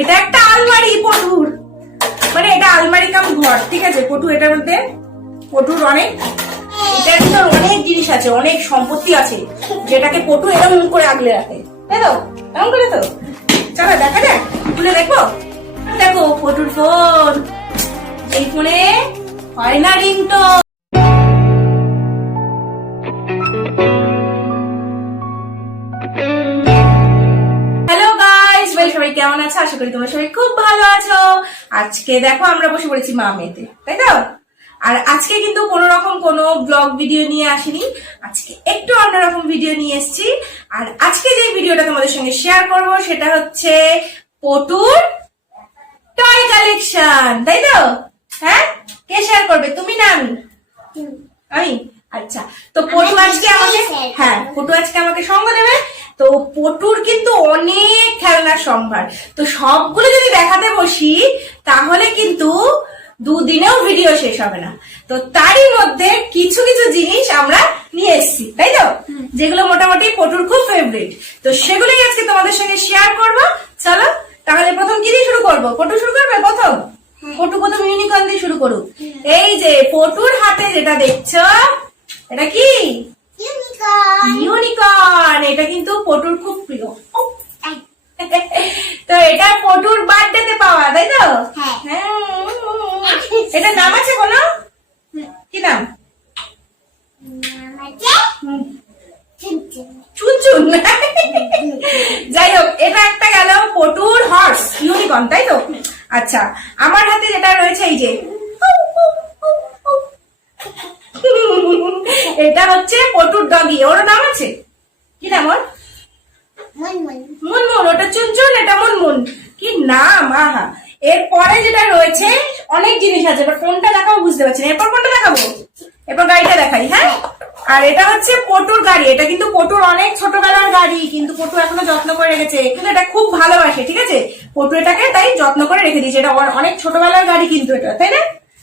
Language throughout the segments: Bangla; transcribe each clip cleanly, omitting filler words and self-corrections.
এটা একটা আলমারি পটুর, মানে এটা আলমারি কাম ঘর, ঠিক আছে পটু। এটার মধ্যে পটুর এটার ভিতর অনেক জিনিস আছে, অনেক সম্পত্তি আছে, যেটাকে পটু এরকম করে আগলে রাখে, তাই তো? এরকম করে তো। চলো দেখা যাক, খুলে দেখবো। দেখো পটুর ফোন, এই ফোনে হয় না রিংটোন। সবাই কেমন আছো? আশা করি তোমরা সবাই খুব ভালো আছো। আজকে দেখো আমরা বসে পড়েছি মা মেয়েতে, তাই তো? আর আজকে কিন্তু কোন রকম কোনো ব্লগ ভিডিও নিয়ে আসিনি, আজকে একটু অন্যরকম ভিডিও নিয়ে এসেছি। আর আজকে যে ভিডিওটা তোমাদের সঙ্গে শেয়ার করব সেটা হচ্ছে পটুর টয় কালেকশন, তাই তো? হ্যাঁ, কে শেয়ার করবে, তুমি না আমি? আমি। আচ্ছা, তো পটু আজকে আমাকে সঙ্গ দেবে। তো পটুর কিন্তু অনেক খেলনার সম্ভার, তো সবগুলো যদি দেখাতে বসি তাহলে কিন্তু দুদিনেও ভিডিও শেষ হবে না। তো তারই মধ্যে কিছু কিছু জিনিস আমরা নিয়ে এসেছি, তাই তো, যেগুলো মোটামুটি পটুর খুব ফেভারিট। তো সেগুলোই আজকে তোমাদের সঙ্গে শেয়ার করবো। চলো তাহলে প্রথম কি দিয়ে শুরু করবো? পটু শুরু করবে প্রথম? পটু প্রথম ইউনিকর্ন দিয়ে শুরু করুক। এই যে পটুর হাতে যেটা দেখছো, এটা কি? ইউনিকর্ন। এটা কিন্তু পটুর খুব প্রিয়। তো এটা পটুর বার্থডেতে পাওয়া, তাই তো? হ্যাঁ। এটা নাম আছে কোনো? কি নাম? চুনচুন। যাই হোক, এটা একটা গেল পটুর হর্স ইউনিকর্ন, তাই তো? আচ্ছা, আমার হাতে যেটা রয়েছে এই যে, এটা হচ্ছে পটুর ডগি। ওর নাম আছে কি নাম? ওর মুনমুন। ওটা চুনচুন, এটা মুনমুন। কি নাম! আহা। এরপরে যেটা রয়েছে অনেক জিনিস আছে, এবার কোনটা দেখাবো বুঝতে পারছি না। এরপর কোনটা দেখাবো? এরপর গাড়িটা দেখাই। হ্যাঁ, আর এটা হচ্ছে পটুর গাড়ি। এটা কিন্তু পটুর অনেক ছোটবেলার গাড়ি, কিন্তু পটু এখনো যত্ন করে রেখেছে, কিন্তু এটা খুব ভালোবাসে, ঠিক আছে? পটু এটাকে তাই যত্ন করে রেখে দিয়েছে। এটা অনেক ছোটবেলার গাড়ি কিন্তু এটা, তাই না?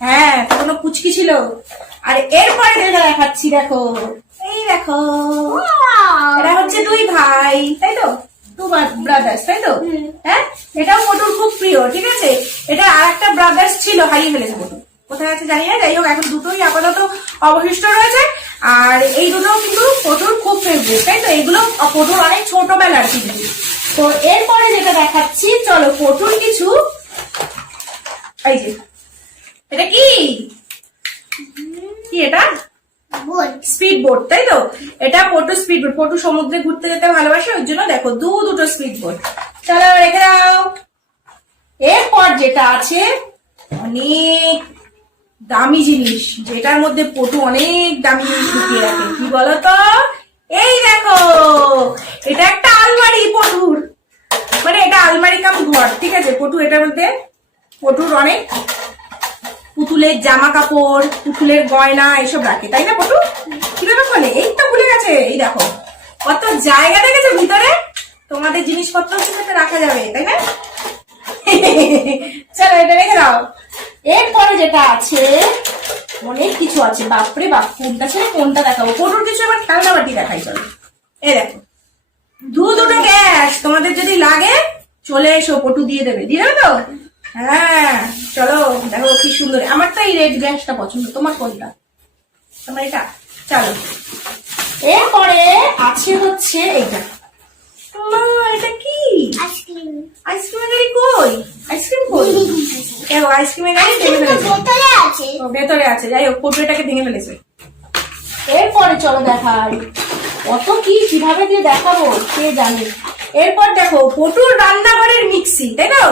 হ্যাঁ, তখন পুচকি ছিল। আর এরপরে যেটা দেখাচ্ছি, দেখো, এই দেখো, এটা হচ্ছে দুই ভাই, তাই তো? টু ব্রাদার্স, তাই তো? হ্যাঁ, এটাও পটুর খুব প্রিয়, ঠিক আছে? এটা আর একটা ব্রাদার্স ছিল, হারিয়ে ফেলেছে পটু, কোথায় আছে জানি না। যাই হোক, এখন দুটোই আপাতত অবশিষ্ট রয়েছে। আর এই দুটো কিন্তু পটুর খুব ফেভারিট, তাই তো? এগুলো পটুর অনেক ছোটবেলার কিন্তু। তো এরপরে যেটা দেখাচ্ছি, চলো পটুর কিছু, এই যে, এটা কি? এটা স্পিড বোট, তাই তো? এটা পটু স্পিড বোট। পটু সমুদ্রে ঘুরতে যেতে ভালোবাসে, ওই জন্য দেখো দুটো স্পিড বোট। চলো রেখে দাও। এরপর যেটা আছে অনেক দামি জিনিস, যেটার মধ্যে পটু অনেক দামি জিনিস ঢুকিয়ে রাখে। কি বলতো? এই দেখো, এটা একটা আলমারি পটুর, মানে এটা আলমারি কাম ঘর, ঠিক আছে? পটু এটার মধ্যে পটুর অনেক পুতুলের জামা কাপড়, পুতুলের গয়না এসব রাখে, তাই না পটু? কি ব্যাপার বলে? এই তো ভুলে গেছে। এই দেখো কত জায়গা দেখেছে ভিতরে, তোমাদের জিনিসপত্র সেটাতে রাখা যাবে, তাই না? চলো এটা রেখে দাও। এরপরে যেটা আছে অনেক কিছু আছে, বাপরে বাপ, কোনটা ছেড়ে কোনটা দেখাবো। পটুর কিছু এবার খেলনা বাটি দেখাই, চলো। এই দেখো দুটো গ্যাস, তোমাদের যদি লাগে চলে এসো, পটু দিয়ে দেবে তো? হ্যাঁ, চলো দেখো কি সুন্দর। আমার তো এই রেড গ্যাসটা পছন্দ, তোমার কোনটা? তোমার এটা। চলো, এরপরে আছে হচ্ছে এইটা। এটা কি? আইসক্রিমের গাড়ি কই? আইসক্রিম কই? আইসক্রিমের গাড়ি ভেতরে আছে। যাই হোক, পটু এটাকে ভেঙে ফেলেছে। এরপরে চলো দেখাই, কত কি কিভাবে দিয়ে দেখাবো কে জানে। এরপর দেখো পটুর রান্নাঘরের মিক্সি, তাই তো?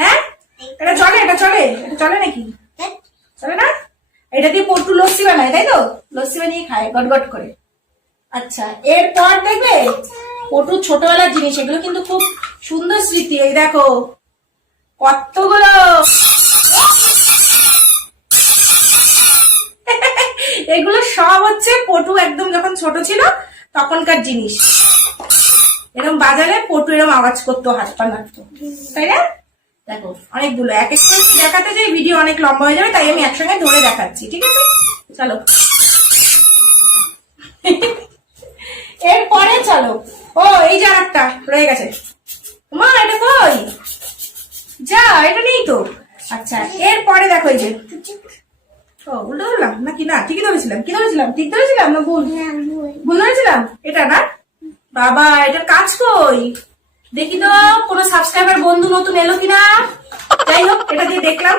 হ্যাঁ, এটা চলে? এটা চলে নাকি? চলে না? এটা দিয়ে পটু লস্যি বানায়, তাই তো? লস্যি বানিয়ে খায় গট গট করে। আচ্ছা, এরপর দেখবে পটুর ছোটবেলার জিনিস, এগুলো কিন্তু খুব সুন্দর স্মৃতি। এই দেখো কতগুলো, এগুলো সব হচ্ছে পটু একদম যখন ছোট ছিল তখনকার জিনিস। এরকম বাজারে পটু এরকম আওয়াজ করতো, হাত পা নাড়তো, তাই না? দেখো অনেকগুলো, এক এক করে দেখাতে যাই ভিডিও অনেক লম্বা হয়ে যাবে, তাই আমি একসঙ্গে ধরে দেখাচ্ছি, ঠিক আছে? চলো এরপরে চলো, ও এই যে একটা রয়ে গেছে। মা এটা কই? যা, এটা নেই তো। আচ্ছা, এরপরে দেখো এই যে, ও উল্টো ধরলাম নাকি? না, ঠিকই ধরেছিলাম। কি ধরেছিলাম? ঠিক ধরেছিলাম না ভুল? ভুল ধরেছিলাম। এটা না বাবা, এটার কাজ কই দেখি তো, কোনো সাবস্ক্রাইবার বন্ধু নতুন এলো কিনা। যাই হোক, এটা দিয়ে দেখলাম।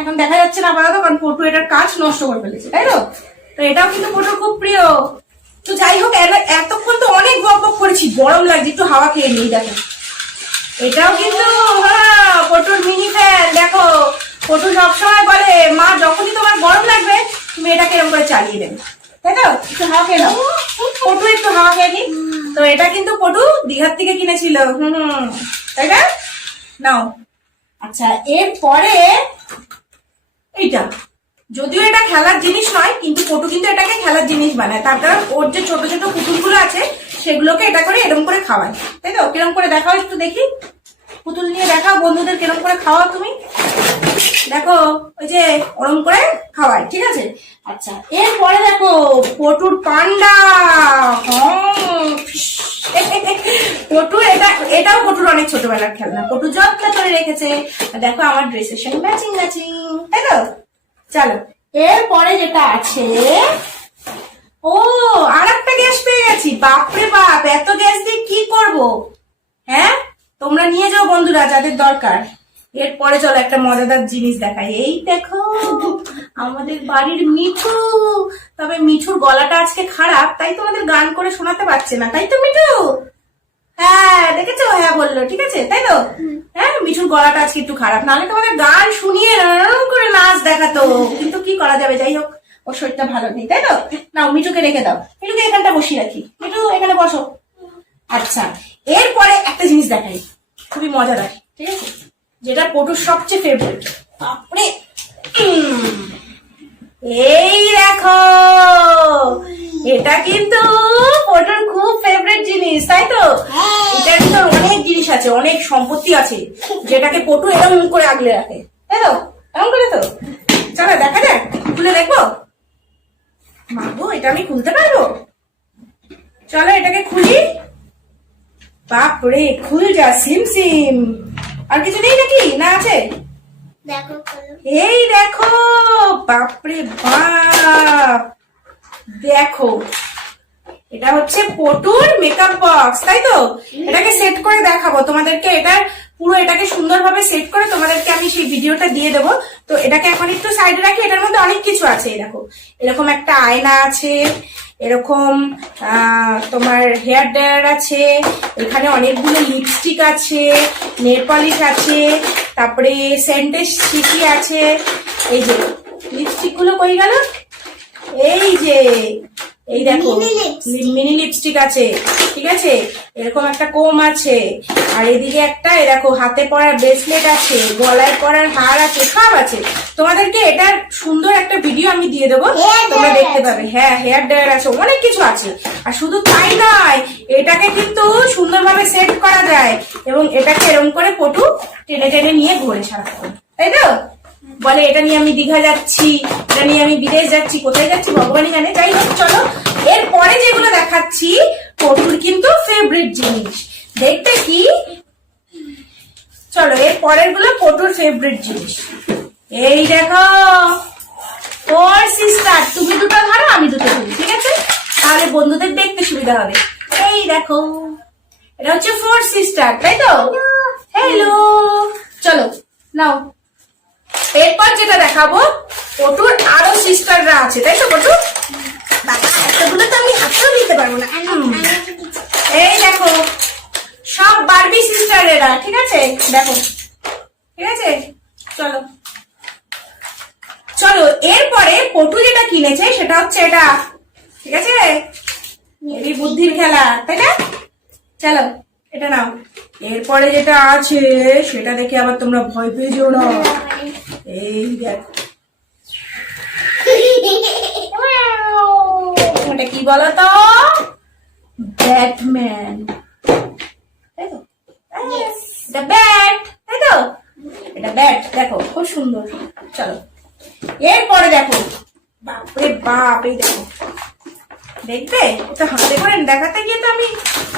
এখন দেখা যাচ্ছে না আপাতত, কারণ পটু এটার কাজ নষ্ট করে ফেলেছে, তাই তো? তো এটাও কিন্তু পটুর খুব প্রিয়। তো যাই হোক, এতক্ষণ তো অনেক বক বক করেছি, গরম লাগছে, একটু হাওয়া খেয়ে নিই। দেখো এটাও কিন্তু পটুর মিনি ফ্যান। দেখো পটু সবসময় বলে, মা যখনই তোমার গরম লাগবে তুমি এটাকে এরকম করে চালিয়ে দেবে, তাই তো? একটু হাওয়া খেয়ে নাও। পটু একটু হাওয়া খেয়ে নি। তো এটা কিন্তু পটু দীঘার থেকে কিনেছিল। তাই না? নাও। আচ্ছা, এরপরে এইটা, যদিও এটা খেলার জিনিস নয়, কিন্তু পটু কিন্তু এটাকে খেলার জিনিস বানায়। তার কারণ ওর যে ছোট ছোট পুতুলগুলো আছে সেগুলোকে এটা করে এরকম করে খাওয়ায়, তাই তো? কিরকম করে দেখাও একটু দেখি, পুতুল নিয়ে দেখাও বন্ধুদের কিরকম করে খাওয়াও তুমি। দেখো ওই যে ওরকম করে খাওয়ায়, ঠিক আছে? আচ্ছা, এরপরে দেখো পটুর পান্ডা। পটুর এটাও পটুর অনেক ছোটবেলার খেলনা, পটু যত্ন করে রেখেছে। দেখো আমার ড্রেসের সঙ্গে ম্যাচিং ম্যাচিং, তাই তো? চলো, এরপরে যেটা আছে, ও আর একটা গ্যাস পেয়ে গেছি। বাপরে বাপ, এত গ্যাস দিয়ে কি করব? হ্যাঁ, তোমরা নিয়ে যাও বন্ধুরা যাদের দরকার। এরপরে চলো একটা মজাদার জিনিস দেখাই। এই দেখো আমাদের বাড়ির মিঠু। তবে মিঠুর গলাটা আজকে খারাপ, তাই তোমাদের গান করে শোনাতে পারছে না, তাই তো মিঠু? হ্যাঁ দেখেছো, হ্যাঁ বললো, ঠিক আছে তাই তো? হ্যাঁ, মিঠুর গলাটা আজকে একটু খারাপ, নাহলে তোমাদের গান শুনিয়ে করে নাচ দেখাতো। কিন্তু কি করা যাবে, যাই হোক ওর শরীরটা ভালো নেই, তাই তো? নাও মিঠুকে রেখে দাও, মিঠুকে এখানটা বসিয়ে রাখি। মিঠু এখানে বসো। আচ্ছা, এরপরে একটা জিনিস দেখাই, খুবই মজাদার, ঠিক আছে? যেটা পটুর সবচেয়ে ফেভারিট। বাপরে, এই দেখো, এটা কিন্তু পটুর খুব ফেভারিট জিনিস, তাই তো? এটার ভিতর অনেক জিনিস আছে, অনেক সম্পত্তি আছে, যেটাকে পটু এরকম করে আগলে রাখে, তাই তো? এরকম করে তো। চলো দেখা যাক, খুলে দেখবো। মাগো, এটা আমি খুলতে পারবো? চলো এটাকে খুলি। বাপরে, খুল যা সিম সিম। আর কিছু নেই নাকি, না আছে? এই দেখো, বাপরে বাপ, দেখো এটা হচ্ছে পটুর মেকআপ বক্স, তাই তো? এটাকে সেট করে দেখাবো তোমাদেরকে। এটার পুরো এটাকে সুন্দরভাবে সেট করে তোমাদেরকে আমি সেই ভিডিওটা দিয়ে দেবো। তো এটাকে এখন একটু সাইডে রাখি। এটার মধ্যে অনেক কিছু আছে, দেখো এরকম একটা আয়না আছে, এরকম তোমার হেয়ার ড্রায়ার আছে, এখানে অনেকগুলো লিপস্টিক আছে, নেল পলিশ আছে, তারপরে সেন্টের শিশি আছে। এই যে লিপস্টিক গুলো কই গেল? এই যে, এই দেখো মিনি লিপস্টিক আছে, ঠিক আছে? এরকম একটা কোম আছে, আর এদিকে একটা দেখো হাতে পরার ব্রেসলেট আছে, গলায় পরার হার আছে, সব আছে। তোমাদেরকে এটার সুন্দর একটা ভিডিও আমি দিয়ে দেবো, তোমরা দেখতে পাবে। হ্যাঁ, হেয়ার ড্রায়ার আছে, অনেক কিছু আছে। আর শুধু তাই নয়, এটাকে কিন্তু সুন্দরভাবে সেট করা যায়, এবং এটাকে এরকম করে পটু টেনে টেনে নিয়ে ঘুরে সারাক্ষণ, তাই তো? বলে এটা নিয়ে আমি দীঘা যাচ্ছি, এটা নিয়ে আমি বিদেশ যাচ্ছি, কোথায় যাচ্ছি ভগবানই জানে। যাই হোক, চলো এরপরে যেগুলো দেখাচ্ছি পটুর কিন্তু ফেভারিট জিনিস। দেখতে কি, চলো এর পরের গুলো পটুর ফেভারিট জিনিস। এই দেখো, ওর সিস্টার, তুমি দুটো ধরো আমি দুটো ধরি, ঠিক আছে? তাহলে বন্ধুদের দেখতে সুবিধা হবে। এই দেখো, এটা হচ্ছে 4 সিস্টার, তাই তো? হ্যালো, চলো নাও। এরপর যেটা দেখাবো, পটুর আরো সিস্টাররা আছে, তাই তো পটু? এতগুলো তো আমি হাতেও দিতে পারবো না। এই দেখো, সব বারবি সিস্টারেরা, ঠিক আছে? দেখো, ঠিক আছে? চলো চলো, এরপরে পটু যেটা কিনেছে সেটা হচ্ছে এটা, ঠিক আছে? এই বুদ্ধির খেলা, তাই না? চলো এটা নাও। এরপরে যেটা আছে সেটা দেখে আবার তোমরা ভয় পেয়ে যেও না। এই দেখো, ওটা কি বলতো? ব্যাটম্যান, তাই তো? এটা ব্যাট, তাই তো? এটা ব্যাট, দেখো খুব সুন্দর। চলো এরপরে দেখো, বাপরে বাপ, এই দেখো, দেখবে? ওটা হাতে করে দেখাতে গিয়ে তো আমি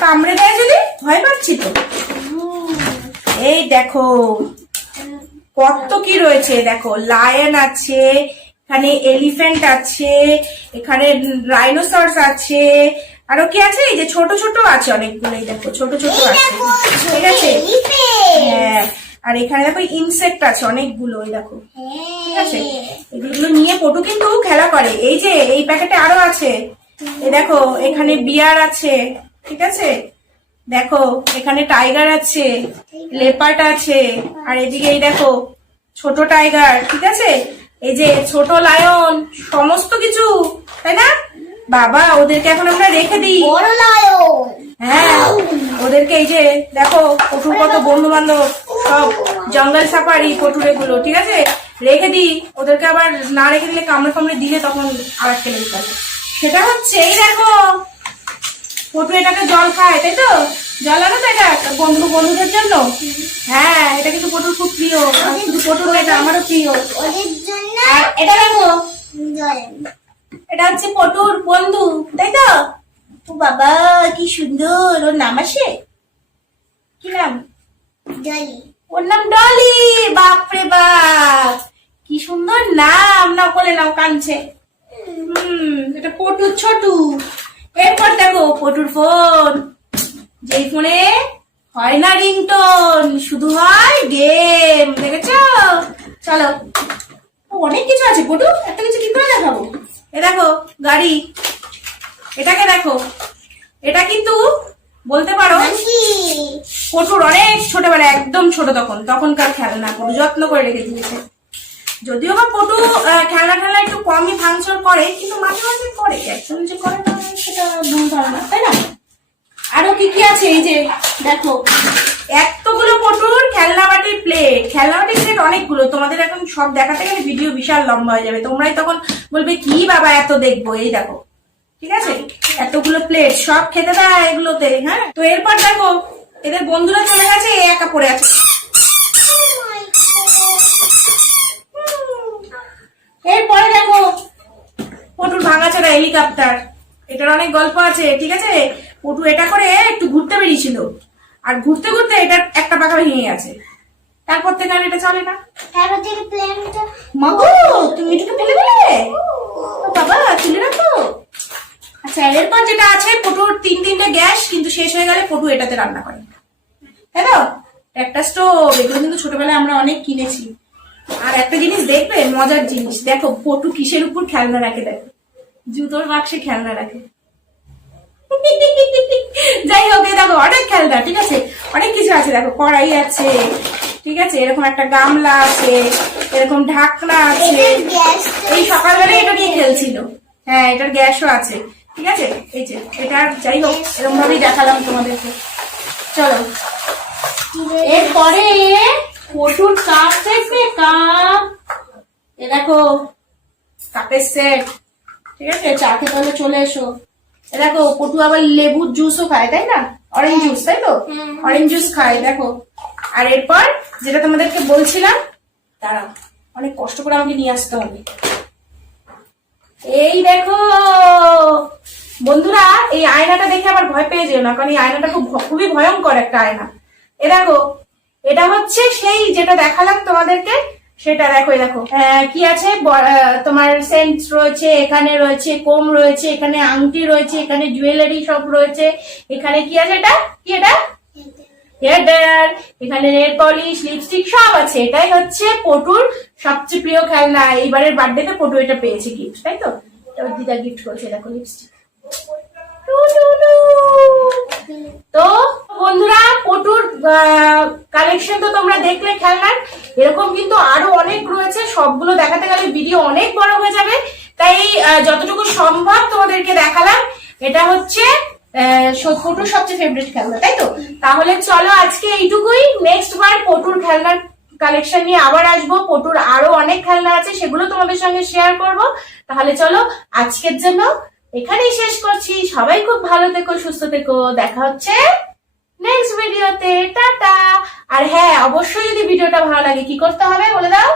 কামড়ে দেয় যদি, ভয় পাচ্ছি তো। এই দেখো, কত কি রয়েছে দেখো, লায়ন আছে, এখানে এলিফ্যান্ট আছে, এখানে রাইনোসরস আছে, আরো কি আছে, এই যে ছোট ছোট আছে অনেকগুলো, এই দেখো ছোট ছোট আছে, ঠিক আছে। হ্যাঁ, আর এখানে দেখো ইনসেক্ট আছে অনেকগুলো, এই দেখো, ঠিক আছে। এগুলো নিয়ে পটু কিন্তু খেলা করে। এই যে এই প্যাকেটে আরো আছে, এই দেখো এখানে বিয়ার আছে, ঠিক আছে, দেখো এখানে টাইগার আছে, লেপার্ড আছে, আর এদিকে এই দেখো ছোট টাইগার, ঠিক আছে, এই যে ছোট লায়ন, সমস্ত কিছু, তাই না বাবা? ওদেরকে এখন আমরা রেখে দিই। হ্যাঁ, ওদেরকে এই যে দেখো পটুর কত বন্ধু বান্ধব, সব জঙ্গল সাফারি পটুর এগুলো, ঠিক আছে, রেখে দিই। ওদেরকে আবার না রেখে দিলে কামড়ে কামড়ে দিলে তখন আর একটা লেগে যাবে। সেটা হচ্ছে এই দেখো পটু এটাকে জল খায়, তাই তো? জল আনো তো এটা বন্ধুদের জন্য। হ্যাঁ, এটা কিন্তু পটুর খুব প্রিয়, শুধু পটুর না, এটা আমারও প্রিয়। আর এটা দেখো, এটা হচ্ছে পটুর বন্ধু, তাই তো? ও বাবা কি সুন্দর, ওর নাম আসে, কি নাম? ওর নাম ডলি। বাপরে বাপ, কি সুন্দর নাম, না বলে নাও, কাঁদছে। এটা পটুর ছোটু। এরপর দেখো পটুর ফোন, যেই ফোনে হয় না রিংটোন, শুধু হয় গেম, দেখেছো? চলো, অনেক কিছু আছে পটু, একটা কিছু কি করে দেখাবো। এ দেখো গাড়ি, এটাকে দেখো, এটা কিন্তু বলতে পারো পটুর অনেক ছোটবেলা, একদম ছোট তখনকার খেলনা, পটু যত্ন করে রেখে দিয়েছে। যদিও বা পটু খেলনা একটু কমই ভাঙচুর করে, কিন্তু মাঝে মাঝে করে, একদম যে করে না সেটা ভুল ধারণা, তাই না? আরো কি কি আছে, এই যে দেখো এতগুলো পটুর খেলনা বাটির প্লেট, অনেকগুলো। তোমাদের এখন সব দেখাতে গেলে ভিডিও বিশাল লম্বা হয়ে যাবে, তোমরাই তখন বলবে কি বাবা এত দেখবো। এই দেখো, ঠিক আছে, এতগুলো প্লেট, সব খেতে দেয় এগুলোতে। হ্যাঁ, তো এরপর দেখো এদের বন্ধুরা চলে গেছে, একা পড়ে আছে। এরপরে দেখো পটুর ভাঙাচোরা হেলিকপ্টার, এটার অনেক গল্প আছে, ঠিক আছে। পটু এটা করে একটু ঘুরতে বেরিয়েছিল, আর ঘুরতে ঘুরতে এটার একটা পাখা ভেঙে গেছে, তারপর থেকে আর এটা চলে না। মাগো তুমি এটাকে ফেলে দিলে, বাবা তুলে রাখো। আচ্ছা, এরপর যেটা আছে পটুর তিনটে গ্যাস, কিন্তু শেষ হয়ে গেলে পটু এটাতে রান্না করে, তাই তো? একটা স্টোভ, এগুলো কিন্তু ছোটবেলায় আমরা অনেক কিনেছি। আর একটা জিনিস দেখবে, মজার জিনিস, দেখো পটু কিসের উপর খেলনা রাখে, দেখো জুতোর বাক্সে খেলনা রাখে। যাই হোক, দেখো অনেক খেলনা, ঠিক আছে, অনেক কিছু আছে, দেখো কড়াই আছে, ঠিক আছে, এরকম একটা গামলা আছে, এরকম ঢাকনা আছে। এই সকালবেলা এটা নিয়ে খেলছিল। হ্যাঁ, এটার গ্যাসও আছে, ঠিক আছে। এই যে এটা, যাই হোক এরকম ভাবেই দেখালাম তোমাদেরকে। চলো, এরপরে পটুর কাপ দেখবে, কাপ, এ দেখো কাপের সেট, ঠিক আছে, চা খেতে হলে চলে এসো। এ দেখো পটু আবার লেবুর জুসও খায়, তাই না? অরেঞ্জ জুস, তাই তো? অরেঞ্জ জুস খায়, দেখো। আর এরপর যেটা তোমাদেরকে বলছিলাম, দাঁড়াও অনেক কষ্ট করে আমাকে নিয়ে আসতে হবে। এই দেখো বন্ধুরা, এই আয়নাটা দেখে আবার ভয় পেয়ে যেও না, কারণ এই আয়নাটা খুবই ভয়ঙ্কর একটা আয়না। এ দেখো, এটা হচ্ছে সেই যেটা দেখালাম তোমাদেরকে, সেটা দেখো। দেখো কি আছে, তোমার সেন্ট রয়েছে, এখানে রয়েছে কোম রয়েছে, এখানে আংটি রয়েছে, এখানে জুয়েলারি সব রয়েছে, এখানে কি আছে, এটা কি, এটা হেয়ার ড্রায়ার, এখানে নেল পলিশ, লিপস্টিক সব আছে। এটাই হচ্ছে পটুর সবচেয়ে প্রিয় খেলনা। এইবারের বার্থডেতে পটু এটা পেয়েছে গিফট, তাই তো? এবার দিদা গিফট করছে, দেখো লিপস্টিক। তো বন্ধুরা, পটুর কালেকশন তো তোমরা দেখলে খেলনার, এরকম কিন্তু আরো অনেক রয়েছে, সবগুলো দেখাতে গেলে ভিডিও অনেক বড় হয়ে যাবে, তাই যতটুকু সম্ভব তোমাদেরকে দেখালাম। এটা হচ্ছে পটুর সবচেয়ে ফেভারিট খেলনা, তাই তো? তাহলে চলো আজকে এইটুকুই, নেক্সট বার পটুর খেলনার কালেকশন নিয়ে আবার আসবো। পটুর আরো অনেক খেলনা আছে, সেগুলো তোমাদের সঙ্গে শেয়ার করব। তাহলে চলো আজকের জন্য এখানেই শেষ করছি। সবাই খুব ভালো থেকো, সুস্থ থেকো, দেখা হচ্ছে নেক্সট ভিডিওতে, টাটা। আর হ্যাঁ, অবশ্যই যদি ভিডিওটা ভালো লাগে কি করতে হবে বলে দাও?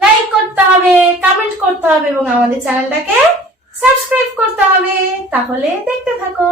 লাইক করতে হবে, কমেন্ট করতে হবে এবং আমাদের চ্যানেলটাকে সাবস্ক্রাইব করতে হবে। তাহলে দেখতে থাকো।